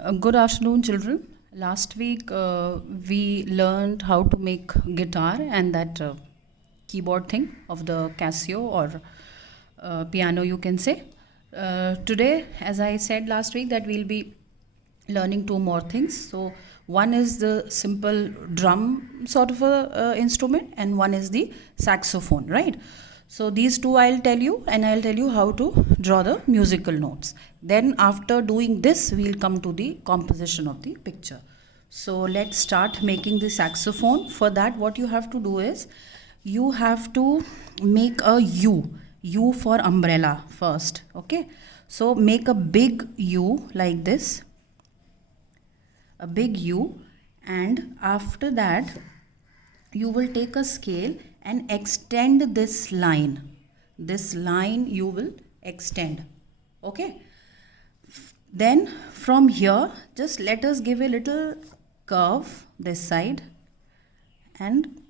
Good afternoon, children. Last week we learned how to make guitar and that keyboard thing of the Casio or piano, you can say. Today, as I said last week, that we'll be learning two more things. So one is the simple drum sort of a instrument, and one is the saxophone, right? So these two I'll tell you, and I'll tell you how to draw the musical notes. Then after doing this, we'll come to the composition of the picture. So let's start making the saxophone. For that, what you have to do is you have to make a U for umbrella first. Okay, so make a big U like this, a big U, and after that you will take a scale and extend this line. This line you will extend. Okay, then from here just let us give a little curve this side and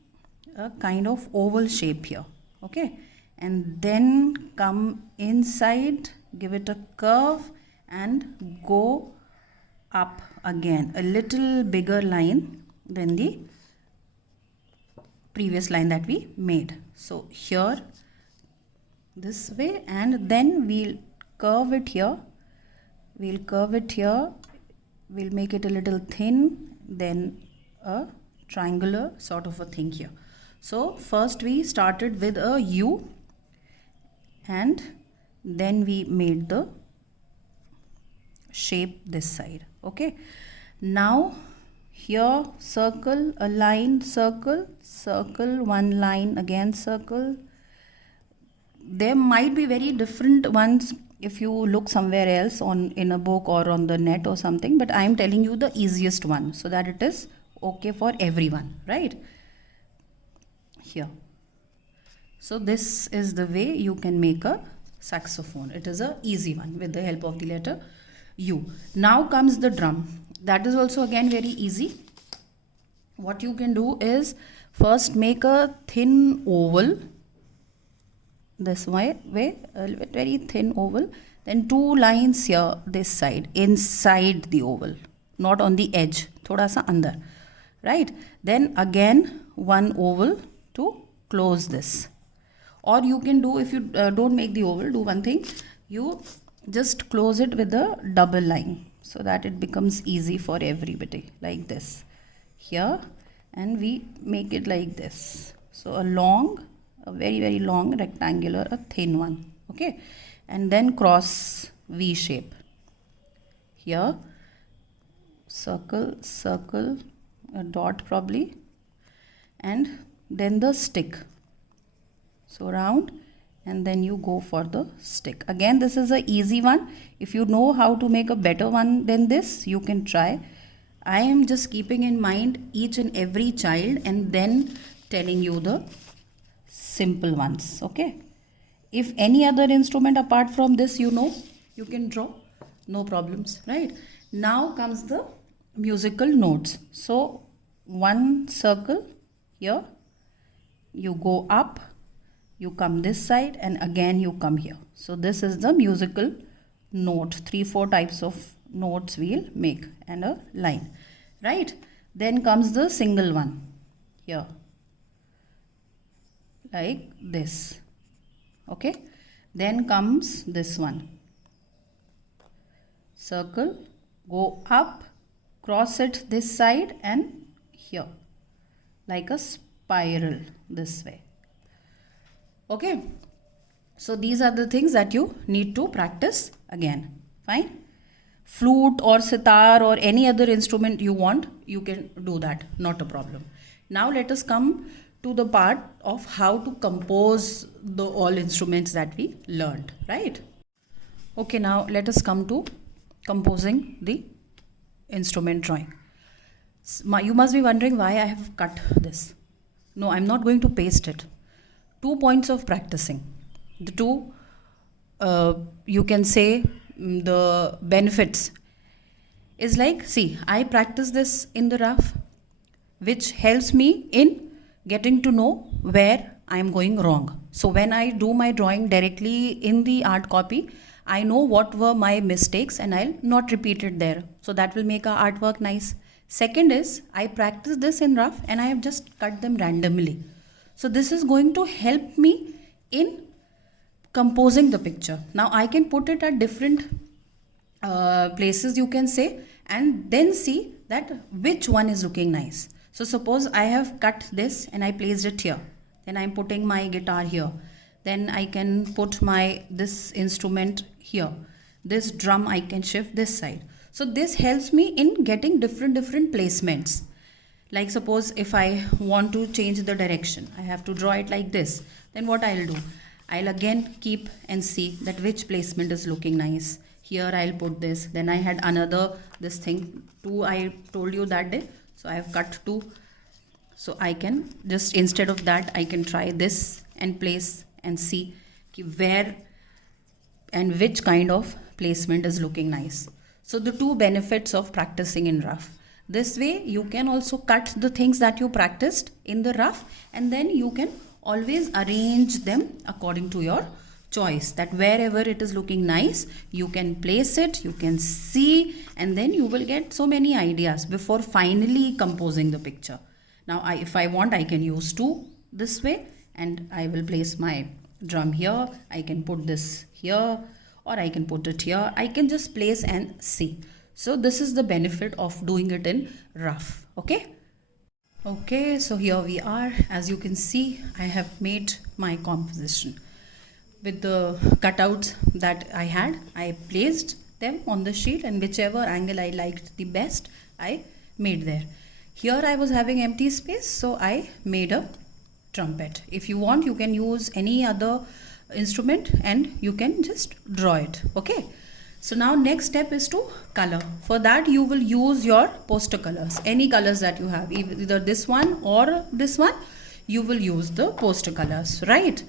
a kind of oval shape here. Okay, and then come inside, give it a curve and go up again, a little bigger line than the previous line that we made. So here this way, and then we'll curve it here, we'll make it a little thin, then a triangular sort of a thing here. So first we started with a U and then we made the shape this side. Okay, now here circle, a line, circle, circle, one line, again circle. There might be very different ones if you look somewhere else in a book or on the net or something, but I am telling you the easiest one so that it is okay for everyone, right? Here. So this is the way you can make a saxophone. It is a easy one with the help of the letter U. Now comes the drum. That is also again very easy. What you can do is first make a thin oval this way, a very thin oval, then two lines here this side inside the oval, not on the edge, thoda sa andar, right? Then again one oval to close this. Or you can do, if you don't make the oval, do one thing, you just close it with a double line so that it becomes easy for everybody, like this here, and we make it like this. So a very long rectangular, a thin one. Okay, and then cross V shape here, circle, circle, a dot probably, and then the stick. So round, and then you go for the stick. Again, this is a easy one. If you know how to make a better one than this, you can try. I am just keeping in mind each and every child and then telling you the simple ones. Okay, if any other instrument apart from this you know, you can draw, no problems, right? Now comes the musical notes. So one circle here, you go up, you come this side, and again you come here. So this is the musical note. 3-4 types of notes we'll make, and a line, right? Then comes the single one here, like this. Okay, then comes this one, circle, go up, cross it this side and here, like a spiral this way. Okay, so these are the things that you need to practice again. Fine. Flute or sitar or any other instrument you want, you can do that, not a problem. Now let us come to the part of how to compose the all instruments that we learned, right? Okay, now let us come to composing the instrument drawing. You must be wondering why I have cut this. No, I'm not going to paste it. 2 points of practicing. The two, you can say, the benefits is like, see, I practice this in the rough, which helps me in getting to know where I am going wrong. So when I do my drawing directly in the art copy, I know what were my mistakes and I'll not repeat it there. So that will make our artwork nice. Second is, I practice this in rough and I have just cut them randomly. So this is going to help me in composing the picture. Now I can put it at different places, you can say, and then see that which one is looking nice. So suppose I have cut this and I placed it here. Then I'm putting my guitar here. Then I can put this instrument here. This drum I can shift this side. So this helps me in getting different placements. Like suppose if I want to change the direction, I have to draw it like this. Then what I'll do? I'll again keep and see that which placement is looking nice. Here I'll put this. Then I had another, this thing, 2 I told you that day. So I have cut 2. So I can just, instead of that, I can try this and place and see where and which kind of placement is looking nice. So the 2 benefits of practicing in rough. This way you can also cut the things that you practiced in the rough, and then you can always arrange them according to your choice, that wherever it is looking nice, you can place it, you can see, and then you will get so many ideas before finally composing the picture. Now if I want, I can use 2 this way, and I will place my drum here. I can put this here, or I can put it here. I can just place and see. So this is the benefit of doing it in rough. Okay, so here we are. As you can see, I have made my composition. With the cutouts that I had, I placed them on the sheet, and whichever angle I liked the best, I made there. Here I was having empty space, so I made a trumpet. If you want, you can use any other instrument and you can just draw it. Okay, so now next step is to color. For that you will use your poster colors, any colors that you have, either this one or this one. You will use the poster colors, right?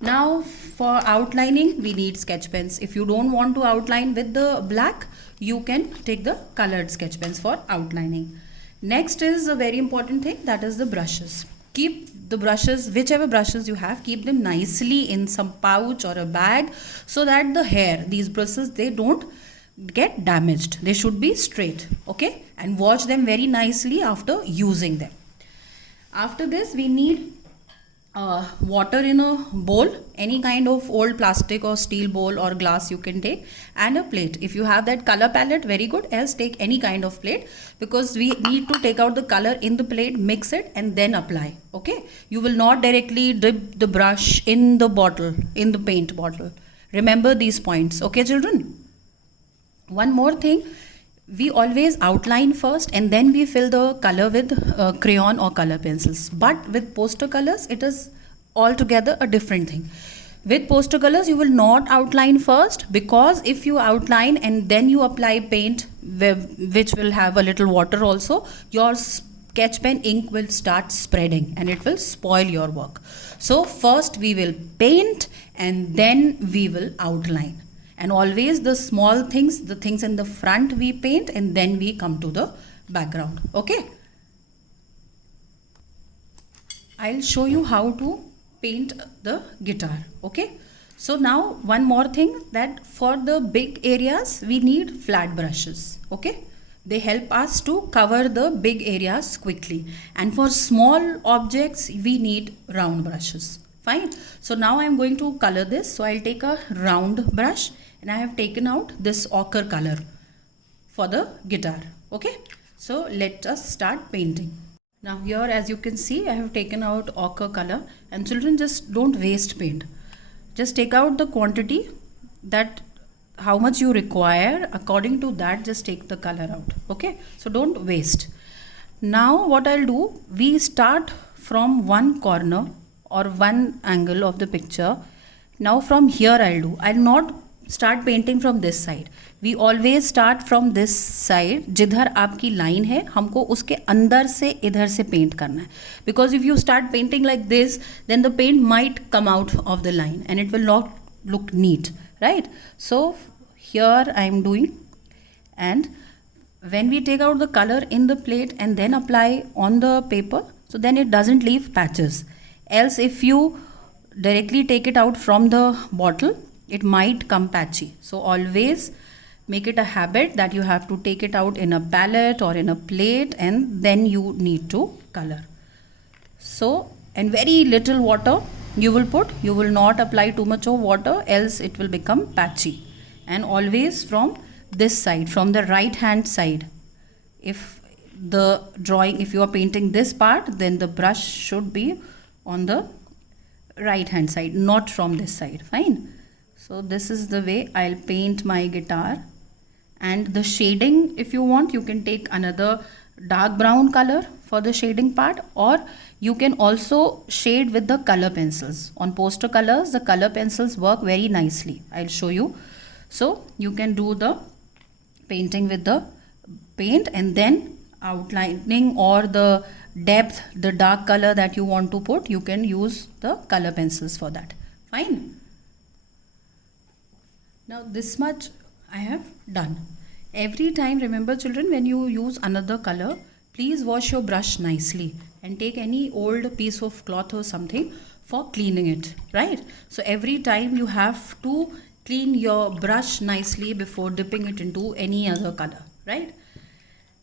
Now for outlining, we need sketch pens. If you don't want to outline with the black, you can take the colored sketch pens for outlining. Next is a very important thing, that is the brushes. Keep the brushes, whichever brushes you have, keep them nicely in some pouch or a bag, so that the hair, these brushes, they don't get damaged. They should be straight. Okay, and wash them very nicely after using them. After this, we need water in a bowl, any kind of old plastic or steel bowl or glass you can take, and a plate. If you have that color palette, very good, else take any kind of plate, because we need to take out the color in the plate, mix it, and then apply. Okay, you will not directly dip the brush in the bottle, in the paint bottle. Remember these points. Okay children, one more thing, we always outline first and then we fill the color with crayon or color pencils. But with poster colors, it is altogether a different thing. With poster colors, you will not outline first, because if you outline and then you apply paint, which will have a little water also, your sketch pen ink will start spreading and it will spoil your work. So first we will paint and then we will outline. And always the small things, the things in the front we paint, and then we come to the background. Okay, I'll show you how to paint the guitar. Okay, so now one more thing, that for the big areas we need flat brushes. Okay, they help us to cover the big areas quickly, and for small objects we need round brushes. Fine, so now I'm going to color this. So I'll take a round brush, and I have taken out this ochre color for the guitar. Okay, so let us start painting. Now here, as you can see, I have taken out ochre color, and children, just don't waste paint. Just take out the quantity, that how much you require, according to that just take the color out. Okay, so don't waste. Now what I'll do, we start from one corner or one angle of the picture. Now from here I'll not start painting from this side. We always start from this side. जिधर आपकी line है, हमको उसके अंदर से इधर से paint करना है. Because if you start painting like this, then the paint might come out of the line and it will not look neat, right? So here I am doing, and when we take out the color in the plate and then apply on the paper, so then it doesn't leave patches. Else if you directly take it out from the bottle, it might come patchy. So always make it a habit that you have to take it out in a palette or in a plate, and then you need to color. So, and very little water you will put, you will not apply too much of water, else it will become patchy. And always from this side, from the right hand side. If the drawing, if you are painting this part, then the brush should be on the right hand side, not from this side. Fine. So this is the way I'll paint my guitar. And the shading, if you want, you can take another dark brown color for the shading part, or you can also shade with the color pencils. On poster colors, the color pencils work very nicely. I'll show you. So you can do the painting with the paint, and then outlining or the depth, the dark color that you want to put, you can use the color pencils for that. Fine. Now this much I have done. Every time, remember children, when you use another color, please wash your brush nicely and take any old piece of cloth or something for cleaning it, right? So every time you have to clean your brush nicely before dipping it into any other color, right?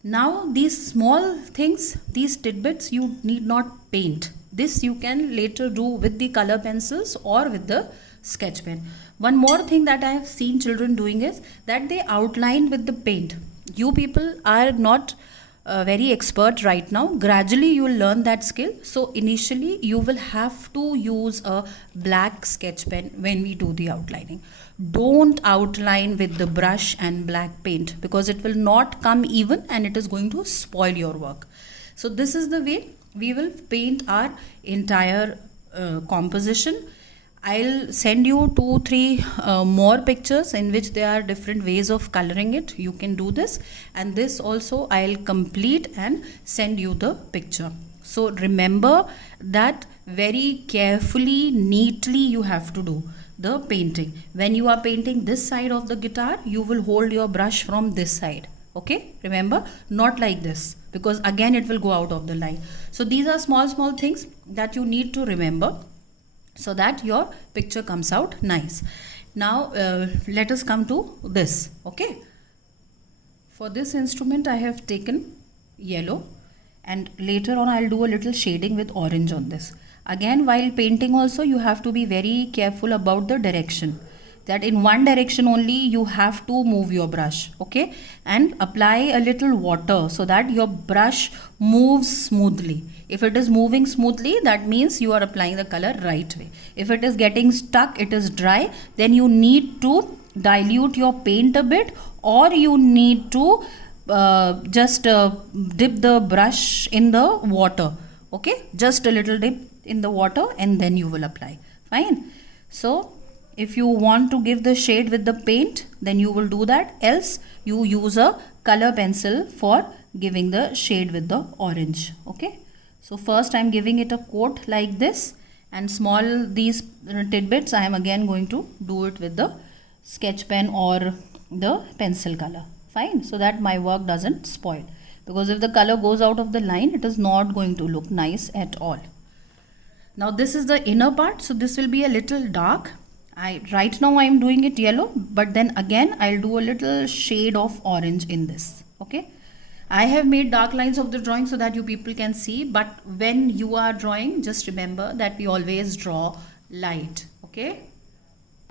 Now these small things, these tidbits, you need not paint. This you can later do with the color pencils or with the sketch pen. One more thing that I have seen children doing is that they outline with the paint. You people are not very expert right now. Gradually you will learn that skill. So initially you will have to use a black sketch pen when we do the outlining. Don't outline with the brush and black paint, because it will not come even and it is going to spoil your work. So this is the way we will paint our entire composition. I'll send you 2-3 more pictures in which there are different ways of coloring it. You can do this, and this also I'll complete and send you the picture. So remember that very carefully, neatly you have to do the painting. When you are painting this side of the guitar, you will hold your brush from this side. Okay, remember, not like this, because again it will go out of the line. So these are small things that you need to remember, so that your picture comes out nice. Now let us come to this. Okay, for this instrument I have taken yellow, and later on I'll do a little shading with orange on this. Again, while painting also, you have to be very careful about the direction, that in one direction only you have to move your brush. Okay, and apply a little water so that your brush moves smoothly. If it is moving smoothly, that means you are applying the color right way. If it is getting stuck, it is dry, then you need to dilute your paint a bit, or you need to just dip the brush in the water. Okay, just a little dip in the water, and then you will apply. Fine. So if you want to give the shade with the paint, then you will do that. Else you use a color pencil for giving the shade with the orange. Okay, so first I am giving it a coat like this, and small these tidbits I am again going to do it with the sketch pen or the pencil color. Fine, so that my work doesn't spoil, because if the color goes out of the line, it is not going to look nice at all. Now this is the inner part, so this will be a little dark. Right now I am doing it yellow, but then again I'll do a little shade of orange in this. Okay, I have made dark lines of the drawing so that you people can see, but when you are drawing, just remember that we always draw light. Okay.